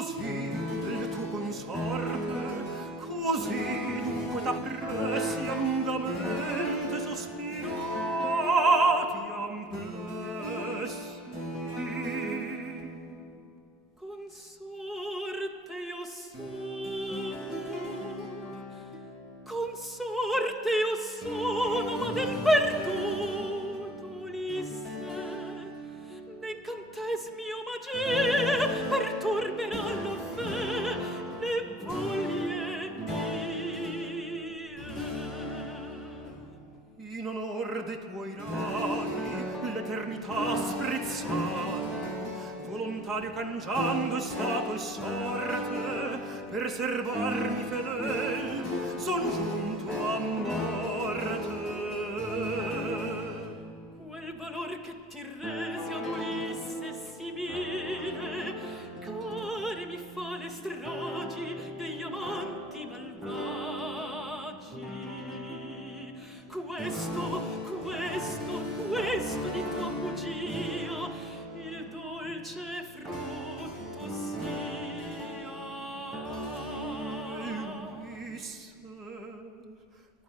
così del tuo consorte, così dunque t'appressi a lungamente sospirati amplessi. Consorte io sono, ma del perduto Ulisse, nell'incantesimo magia perturberà la fe, le voglie mie. In onor dei tuoi rani l'eternità sprezzata, volontario cangiando è stato e sorte, per servarmi fedel son giunto a morte. Quel valor che ti resi ad Ulisse simile, care mi fa le stragi degli amanti malvagi. Questo di tua bugia il dolce frutto sia.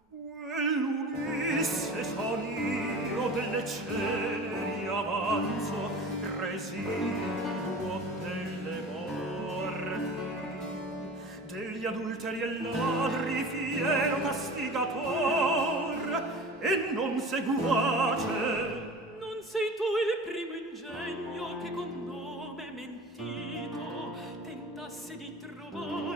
Quell'Ulisse son io delle ceneri avanzo, residuo delle morti, degli adulteri e ladri fiero castigator, e non seguace. Non sei tu il primo ingegno che con nome mentito tentasse di trovare